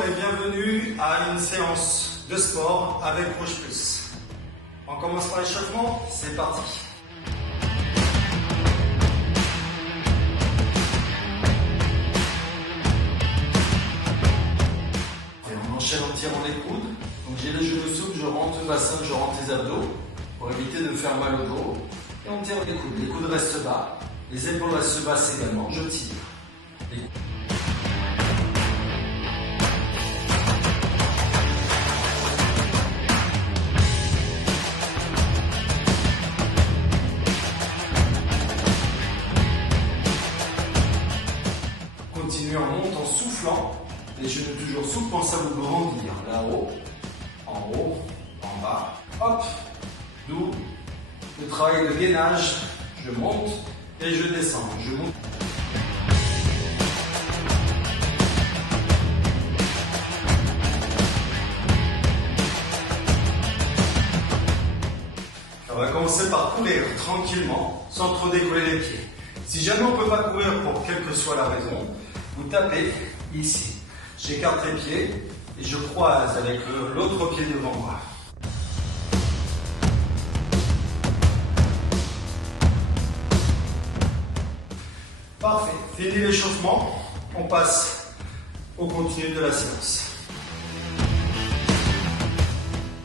bonjour et bienvenue à une séance de sport avec Rouge Plus. On commence par l'échauffement, c'est parti. Et on enchaîne en tirant les coudes. Donc j'ai les genoux souples, je rentre le bassin, je rentre les abdos pour éviter de me faire mal au dos. Et on tire les coudes restent bas, les épaules restent basses également, je tire. Continuez, on monte en soufflant, les genoux toujours souples, pensez à vous grandir, là-haut, en haut, en bas, hop, d'où le travail de gainage, je monte et je descends, je monte. On va commencer par courir tranquillement, sans trop décoller les pieds. Si jamais on ne peut pas courir pour quelle que soit la raison, vous tapez ici. J'écarte les pieds et je croise avec l'autre pied devant moi. Parfait. Fini l'échauffement. On passe au continu de la séance.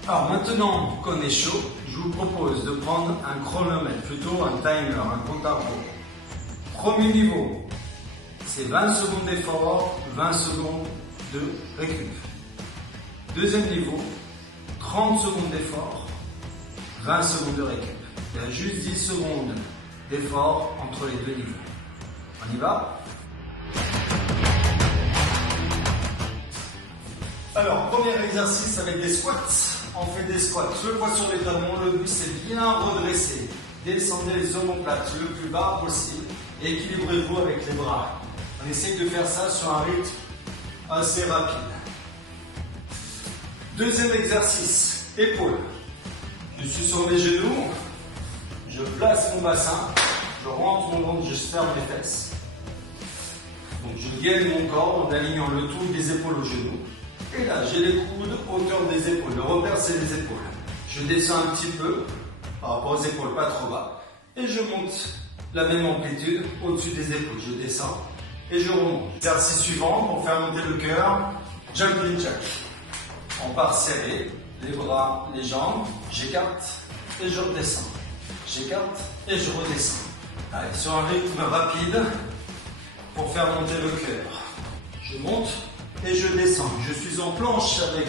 Alors maintenant qu'on est chaud, je vous propose de prendre un chronomètre, plutôt un timer, un compte à rebours. Premier niveau, c'est 20 secondes d'effort, 20 secondes de récup. Deuxième niveau, 30 secondes d'effort, 20 secondes de récup. Il y a juste 10 secondes d'effort entre les deux niveaux. On y va? Alors, premier exercice avec des squats. On fait des squats, le poids sur les talons, le but c'est bien redresser. Descendez les omoplates le plus bas possible et équilibrez-vous avec les bras. On essaye de faire ça sur un rythme assez rapide. Deuxième exercice, épaules. Je suis sur mes genoux, je place mon bassin, je rentre mon ventre, je ferme les fesses. Donc je gaine mon corps en alignant le tout des épaules aux genoux. Et là, j'ai les coudes hauteur des épaules. Le repère, c'est les épaules. Je descends un petit peu par rapport aux épaules, pas trop bas. Et je monte la même amplitude au-dessus des épaules. Je descends et je remonte. Exercice suivant pour faire monter le cœur, jumping jack. On part serré, les bras, les jambes. J'écarte et je redescends. J'écarte et je redescends. Allez, sur un rythme rapide pour faire monter le cœur. Je monte et je descends. Je suis en planche avec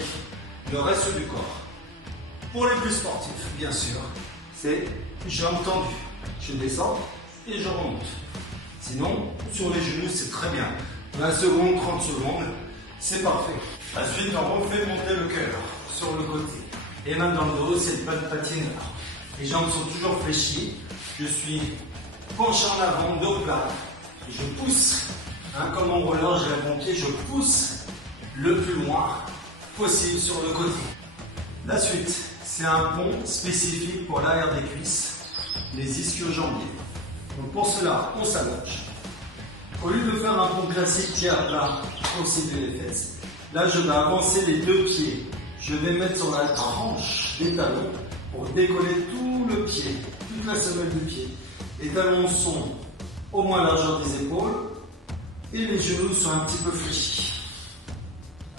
le reste du corps. Pour les plus sportifs, bien sûr, c'est jambes tendues. Je descends et je remonte. Sinon, sur les genoux, c'est très bien. 20 secondes, 30 secondes, c'est parfait. Ensuite, on refait monter le cœur sur le côté. Et même dans le dos, c'est le patineur. Les jambes sont toujours fléchies. Je suis penché en avant, dos plat. Je pousse, comme en roller, j'ai la pompier, je pousse le plus loin possible sur le côté. La suite, c'est un pont spécifique pour l'arrière des cuisses, les ischio-jambiers. Donc pour cela, on s'allonge. Au lieu de faire un pont classique pied à plat pour cibler les fesses, là je vais avancer les deux pieds. Je vais mettre sur la tranche des talons pour décoller tout le pied, toute la semelle du pied. Les talons sont au moins la largeur des épaules et les genoux sont un petit peu fléchis.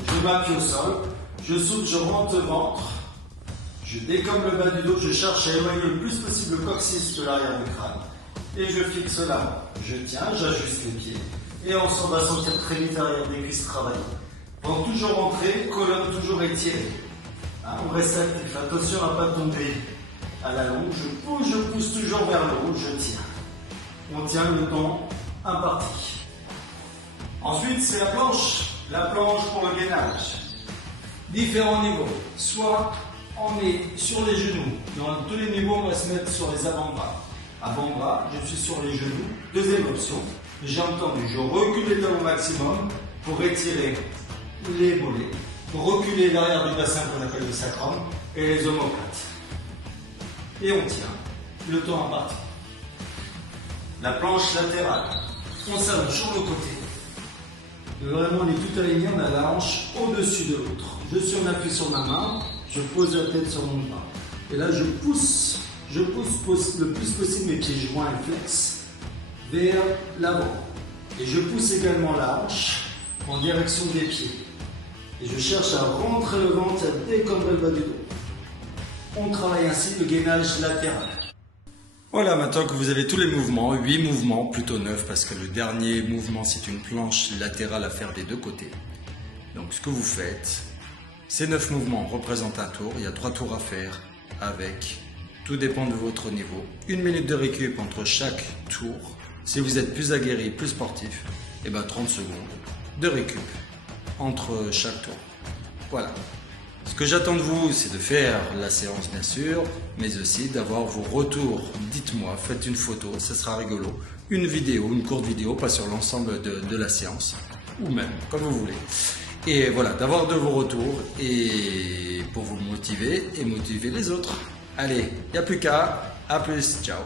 Je m'appuie au sol, je saute, je rentre le ventre, je décolle le bas du dos, je cherche à éloigner le plus possible le coccyx de l'arrière du crâne. Et je fixe là. Je tiens, j'ajuste les pieds. Et on s'en va sentir très vite l'arrière des cuisses travailler. Pour toujours rentrer, colonne toujours étirée. On reste actif, attention à ne pas tomber à la longue. Je pousse toujours vers le haut, je tiens. On tient le temps imparti. Ensuite, c'est la planche pour le gainage. Différents niveaux. Soit on est sur les genoux. Dans tous les niveaux, on va se mettre sur les avant-bras. Avant-bras, je suis sur les genoux. Deuxième option, j'ai entendu, je recule les talons au maximum pour étirer les mollets, pour reculer l'arrière du bassin qu'on appelle le sacrum et les omoplates. Et on tient le temps imparti. La planche latérale, on s'allonge sur le côté. Mais vraiment, on est tout aligné, on a la hanche au-dessus de l'autre. Je suis en appui sur ma main, je pose la tête sur mon bras. Et là, je pousse le plus possible mes pieds joints et flex vers l'avant. Et je pousse également la hanche en direction des pieds. Et je cherche à rentrer le ventre, à décambrer le bas du dos. On travaille ainsi le gainage latéral. Voilà, maintenant que vous avez tous les mouvements, 8 mouvements, plutôt 9, parce que le dernier mouvement, c'est une planche latérale à faire des deux côtés. Donc ce que vous faites, ces 9 mouvements représentent un tour. Il y a 3 tours à faire avec, tout dépend de votre niveau, 1 minute de récup entre chaque tour. Si vous êtes plus aguerri, plus sportif, et ben 30 secondes de récup entre chaque tour. Voilà. Ce que j'attends de vous, c'est de faire la séance bien sûr, mais aussi d'avoir vos retours. Dites-moi, faites une photo, ça sera rigolo. Une vidéo, une courte vidéo, pas sur l'ensemble de la séance, ou même, comme vous voulez. Et voilà, d'avoir de vos retours, et pour vous motiver et motiver les autres. Allez, il n'y a plus qu'à, à plus, ciao.